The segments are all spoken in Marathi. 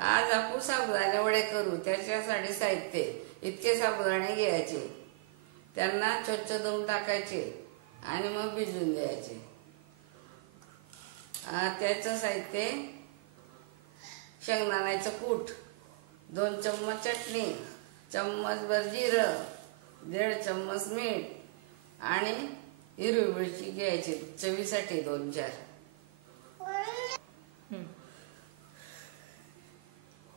आज आपण साबुदाणे वडे करू। त्याच्यासाठी साहित्य इतके साबुदाणे घ्यायचे, त्यांना स्वच्छ धुवून टाकायचे आणि मग भिजून द्यायचे। त्याचं साहित्य शेंगदाण्याचं कूट, 2 चम्मच चटणी, चम्मचभर जिरं, 1.5 चम्मच मीठ आणि हिरवी मिरची घ्यायची चवीसाठी 2-4,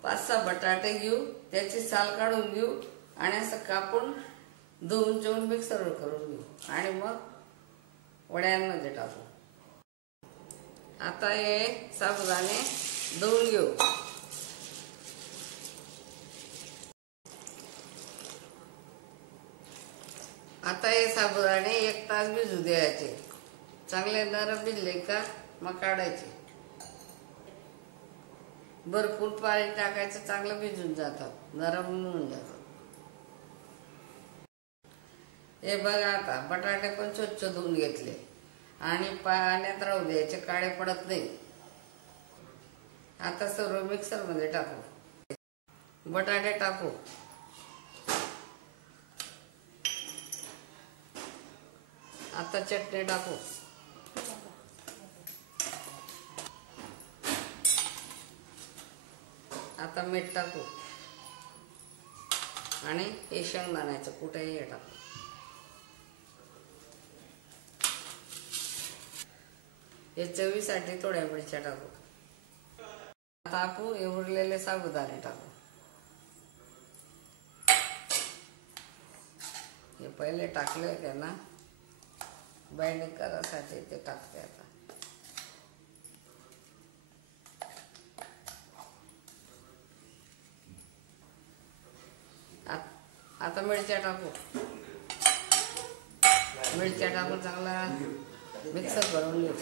5-6 बटाटे घेऊ, त्याची साल काढून घेऊ आणि असं कापून धुवून चोळून मिक्सरवर करून घेऊ आणि मग वड्यांमध्ये टाकू। आता हे साबुदाणे धुवून घेऊ। आता हे साबुदाणे 1 तास भिजू द्यायचे। चांगले नरम भिजले का मग काढायचे। भरपूर पाणी टाकायचं, चांगलं भिजून जातात, नरम होऊन जातात। हे बघा, आता बटाटे पण स्वच्छ धुवून घेतले आणि पाण्यात राहू द्यायचे, काळे पडत नाही। आता सर्व मिक्सर मध्ये टाकू। बटाटे टाकू, आता चटणी टाकू, आता मीठ टाकू आणि हे शेंगदाण्याचं कूट हे टाकू। हे चवीसाठी थोड्या मिरच्या टाकू। आता आपण हे उरलेले साबुदाणे टाकू। हे पहिले टाकले, त्यांना बाइंडिंग करायसाठी ते टाकते। आता मिरच्या टाकू। मिरच्या टाकून चांगला मिक्सर करून घेऊ।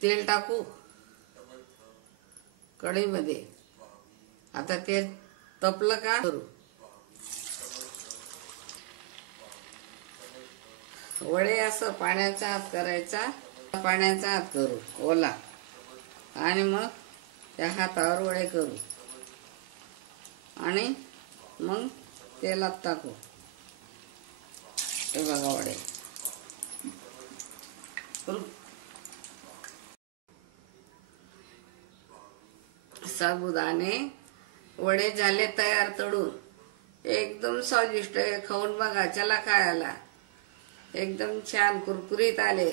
तेल टाकू कढईमध्ये। आता तेल तपलं का करू। वडे असं पाण्याचा हात करायचा, पाण्याचा हात करू ओला आणि मग त्या हातावर वडे करू आणि मग तेलात टाकू। हे बघा वडे। साबुदाणे वडे झाले तयार तळून, एकदम स्वादिष्ट। खाऊन बघा, चला खायला। एकदम छान कुरकुरीत आले।